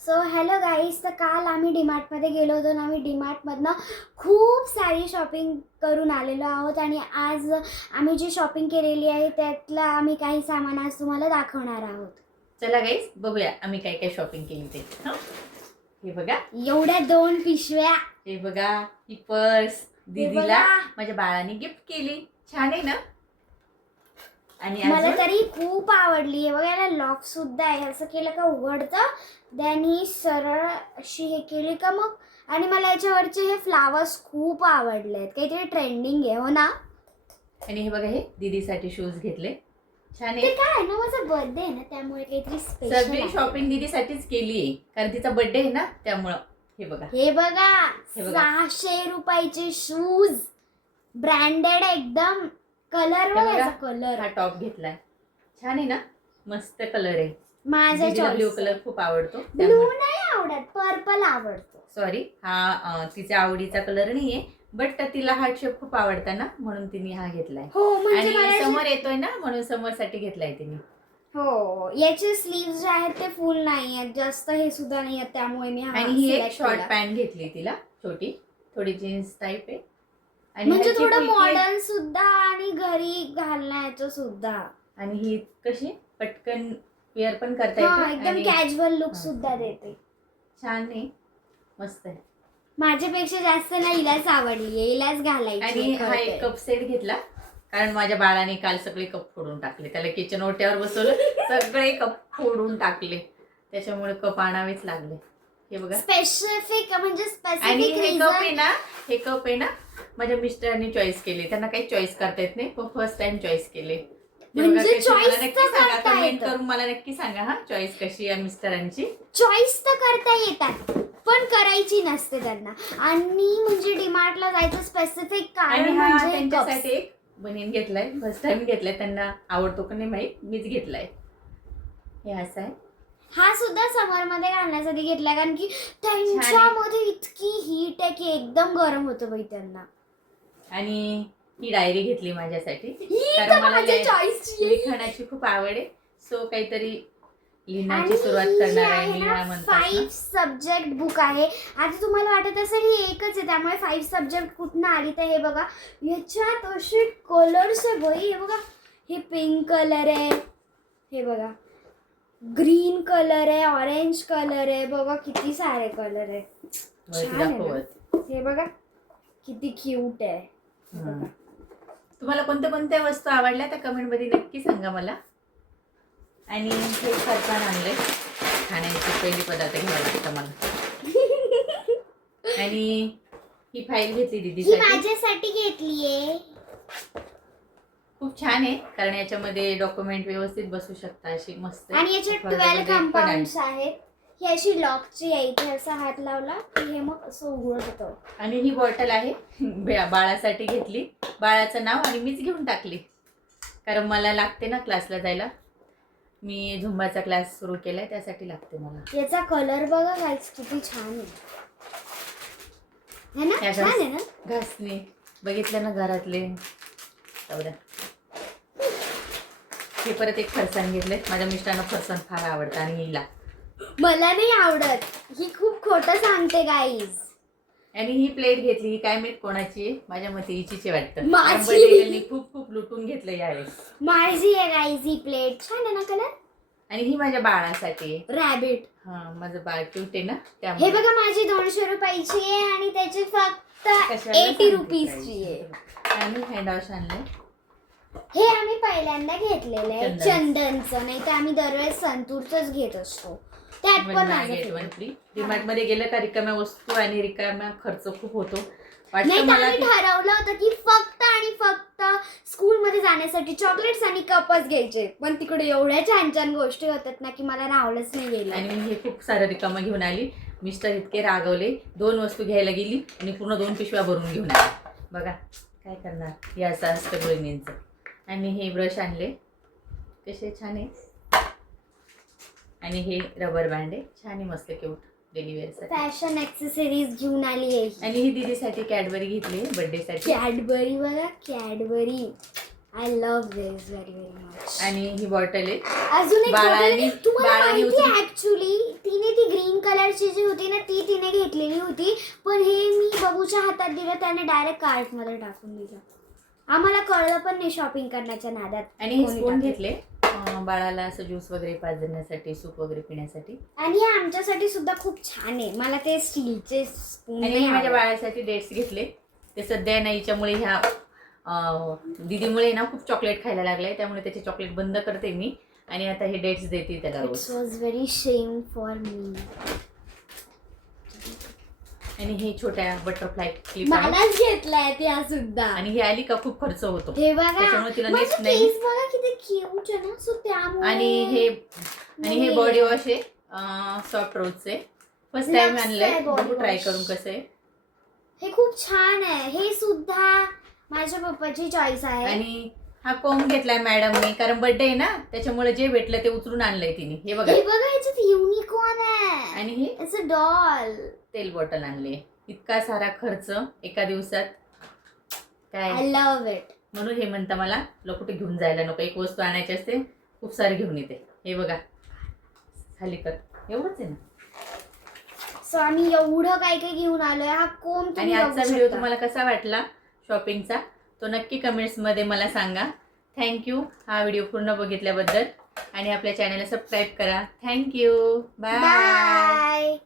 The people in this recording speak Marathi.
सो हॅलो गाईज, तर काल आम्ही डीमार्टमध्ये गेलो होतो आणि आम्ही डीमार्टमधनं खूप सारी शॉपिंग करून आलेलो आहोत. आणि आज आम्ही जी शॉपिंग केलेली आहे त्यातलं आम्ही काही सामान आज तुम्हाला दाखवणार आहोत. चला गाईस बघूया आम्ही काय काय शॉपिंग केली ते. हे बघा, एवढ्या 2 पिशव्या. हे बघा, ही पर्स दीदीला बघा. माझ्या बाळाने गिफ्ट केली. छान आहे ना. आणि मला अजून तरी खूप आवडली आहे. बघा, याला लॉक सुद्धा आहे. असं केलं का उघडतं, त्यानी सरळ अशी हे केली का मग. आणि मला याच्यावरचे हे फ्लावर्स खूप आवडले आहेत. काहीतरी ट्रेंडिंग आहे, हो ना. आणि हे बघा, हे दीदीसाठी शूज घेतले. छान ते आहे. काय आहे ना, माझा बर्थडे आहे ना, त्यामुळे काहीतरी सगळी स्पेशल. शॉपिंग दीदीसाठीच केली आहे, कारण तिचा बर्थडे आहे ना, त्यामुळं. हे बघा, हे बघा, हे बघा. 600 रुपयाचे शूज, ब्रँडेड एकदम. कलर हे बघा, बघा, कलर हा टॉप घेतलाय. छान आहे ना, मस्त कलर आहे. माझा दीदीला ब्ल्यू चॉईस. कलर खूप आवडतो. ब्लू नाही आवडत, पर्पल आवडतो. सॉरी, हा तिच्या आवडीचा कलर नाहीये, बट तिला हार्ट शेप खूप आवडता ना, म्हणून तिने हा घेतलाय. हो, म्हणजे आणि मला समर येतोय ना, म्हणून समर साठी घेतलाय तिने. हो, याचे स्लीव्स जे आहेत ते फुल नाही आहेत, जास्त हे सुद्धा नाही आहेत, त्यामुळे मी हा आणि ही एक select शॉर्ट केला. पॅन्ट घेतली तिला, छोटी, थोडी जीन्स टाईप आहे. आणि म्हणजे हलकी थोडं फुलकी आहे. मॉडर्न सुद्धा आणि घरी घालण्याचं सुद्धा. आणि ही कशी पटकन वेअर पण करता हा, येते एकदम आणि कॅज्युअल लुक हा. सुद्धा देते. छान आहे, मस्त आहे. माझ्यापेक्षा जास्त ना हिलाच आवडली आहे, हिलाच घालायची आणि आहे हा खरं एक तर. कप सेट घेतला, कारण माझ्या बाळाने काल सगळे कप फोडून टाकले. त्याला किचन ओट्यावर बसवलं, सगळे कप फोडून टाकले, त्याच्यामुळे कप आणावेच लागले. हे बघा. स्पेसिफिक म्हणजे आणि स्पेसिफिक हे कप आहे रिझन. ना, हे कप आहे ना, माझ्या मिस्टरांनी चॉईस केले. त्यांना काही चॉईस करता येत नाही, पण फर्स्ट टाइम चॉईस केले. ते बघा म्हणजे कशी. मला choice नक्की तर सांगा, करता कमेंट येतं. करून मला नक्की सांगा हा, चॉईस कशी आहे मिस्टरांची. चॉईस तर करता येतात, पण करायची नसते त्यांना. आणि म्हणजे डीमार्टला जायचं स्पेसिफिक आणि कारण हा म्हणजे त्यांच्यासाठी एक बनीन घेतलाय, फर्स्ट टाइम घेतलाय. त्यांना आवडतो का नाही माहित, मीच घेतलाय. हे असं आहे. हा सुद्धा समर मध्ये घालण्यासाठी घेतला, कारण की त्यांच्यामध्ये इतकी हीट आहे की एकदम गरम होतं बाई त्यांना. आणि ही डायरी घेतली माझ्यासाठी, ही कारण तर मला माझ्या चॉईसची आहे. लिखाणाची खूप आवड आहे. सो काहीतरी लिहिण्याची आणि सुरुवात ही जी करणार आहे आहे मी, ना, या म्हणतात 5 सब्जेक्ट बुक आहे. आता तुम्हाला वाटत असेल ही एकच आहे, त्यामुळे 5 सब्जेक्ट कुठनं आली. तर हे बघा, याच्यात असे कलर्स आहे बाई. हे बघा, हे पिंक कलर आहे, हे बघा ग्रीन कलर आहे, ऑरेंज कलर आहे. बघा किती सारे कलर आहे. छान आहे ना? हे बघा किती क्यूट आहे. तुम्हाला कोणत्या कोणत्या वस्तू आवडल्या त्या कमेंट मध्ये नक्की सांगा मला. आणि हे फरसाण आणले, खाण्याचे पहिली पदार्थ घ्यावा लागतं मला. आणि ही फाईल घेतली ही दीदीसाठी. माझ्यासाठी घेतलीये. खूप छान आहे, कारण याच्यामध्ये डॉक्युमेंट व्यवस्थित बसू शकता, अशी मस्त आहे. आणि याचे Affordable 12 rate पण आहे. कंपाऊंड्स आहेत. ही अशी लॉकची आहे, इथे असा हात लावला की हे मग असं उघडत होतं. आणि ही बॉटल आहे, बाळासाठी घेतली. बाळाचं नाव आणि मीच घेऊन टाकली, कारण मला लागते ना क्लासला जायला. मी झुंबाचा क्लास सुरू केलाय, त्यासाठी लागते मला. याचा कलर बघा गाईस, किती छान आहे. है ना, या छान आहे ना. घासणे बघितलं ना घरातले. जाऊद्या. हे परत एक फरसाण घेतलंय. माझ्या मिस्टरांना फरसाण फार आवडतं आणि हिला. मला नाही आवडत. ही खूप खोटं सांगते गाईज. आणि ही प्लेट घेतली, ही काय माहित कोणाची आहे. माझ्या मते हिचीच आहे वाटतं. माझी. बर्थडेला खूप खूप लुटून घेतलं यावेळेस. माझी आहे गाईज ही प्लेट. छान आहे ना कलर. आणि ही माझ्या बाळासाठी आहे. रॅबिट. हा, माझं बाळ क्यूट आहे ना, हे त्यामुळे. बघा, माझी 200 रुपयाची आहे आणि त्याची फक्त कशाला 80 सांगते रुपीजची आहे. price? आणि हँड वॉश आणलंय. हे आम्ही पहिल्यांदा घेतलेलं आहे चंदनचं. चंदनचं. नाही तर आम्ही दरवेळेस संतूरच घेत असतो. त्यात पण माझं get one favorite. Free. DMart मध्ये गेलं का रिकाम्या वस्तू आणि रिकाम्या खर्च खूप होतो. नाही वाटतं तर मला आम्ही ठरवलं होतं की फक्त आणि फक्त स्कूलमध्ये जाण्यासाठी चॉकलेट्स आणि कपच घ्यायचे, पण तिकडे एवढ्या छान छान गोष्टी होतात ना की मला रावलंच नाही गेलं. आणि मी हे खूप सारं रिकामं घेऊन आली. मिस्टर इतके रागवले, 2 वस्तू घ्यायला गेली आणि पूर्ण 2 पिशव्या भरून घेऊन आली. बघा काय करणार, हे असं असतं गृहिणींचं. आणि हे ब्रश आणले, कसे छान आहे. आणि हे रबर बँड आहे, छान आहे, मस्त क्यूट डेली वेअरसाठी. फॅशन ॲक्सेसरीज घेऊन आली आहे. आणि ही दीदीसाठी कॅडबरी घेतली बर्थडेसाठी. कॅडबरी बघा, Cadbury. I love this very very आणि ही बॉटल आहे. अजून एक बाळाने- bottle. तुम्हाला बाळाने माहिती आहे उचलून- ऍक्च्युली तिने ती ग्रीन कलरची जी होती ना ती तिने घेतलेली होती, पण हे मी बबूच्या हातात दिलं, त्याने डायरेक्ट कार्टमध्ये टाकून दिलं. आम्हाला कळलं पण नाही शॉपिंग करण्याच्या नादात. आणि हे कोणी स्पून टाकलं. घेतले बाळाला असं ज्यूस वगैरे पाज देण्यासाठी, सूप वगैरे पिण्यासाठी. आणि हे आमच्यासाठी सुद्धा खूप छान आहे. मला ते स्टीलचे स्पून आणि मी माझ्या बाळासाठी डेट्स घेतले. ते सध्या ना हिच्यामुळे ह्या दीदीमुळे ना खूप चॉकलेट खायला लागले, त्यामुळे त्याचे चॉकलेट बंद करते मी आणि आता हे डेट्स देते त्याला रोज. It was very shame for me. आणि हे छोट्या बटरफ्लाय क्लिप आहे मलाच घेतलाय त्या सुद्धा. आणि ही आली का खूप खर्च होतो, हे बघा त्याच्यामुळे तिला माझे नेक्स्ट नाही. केस बघा किती क्यूट आहे ना, सो त्यामुळे. आणि हे बॉडी वॉश आहे सॉफ्ट रोजचे. फर्स्ट टाइम Lux आणलंय, आहे body बघू ट्राय wash. करून कसं आहे. हे खूप छान आहे. हे सुद्धा माझ्या पप्पाची चॉईस आहे. आणि हा कोंब घेतलाय मॅडमने, कारण बर्थडे आहे ना, त्याच्यामुळे जे भेटलं ते उचलून आणलंय तिने. हे बघा. हे बघा ह्याच्यात युनिकॉर्न आहे. आणि हे इट्स अ डॉल. तेल बॉटल आणले. इतका सारा खर्च एका दिवसात काय. I love it. म्हणून हे म्हणता मला तुला कुठे घेऊन जायला नको, एक वस्तू आणायची असते खूप सारी घेऊन येते. हे बघा खाली कर, एवढंच आहे ना. सो आम्ही एवढं काय काय घेऊन आलोय. हा कोंब आणि तुम्ही आजचा बघू व्हिडिओ शकता. तुम्हाला कसा वाटला शॉपिंगचा तो नक्की कमेंट्समध्ये मला सांगा. थँक्यू हा व्हिडिओ पूर्ण बघितल्याबद्दल. आणि आपल्या चॅनलला सबस्क्राईब करा. थँक्यू. बाय. बाय.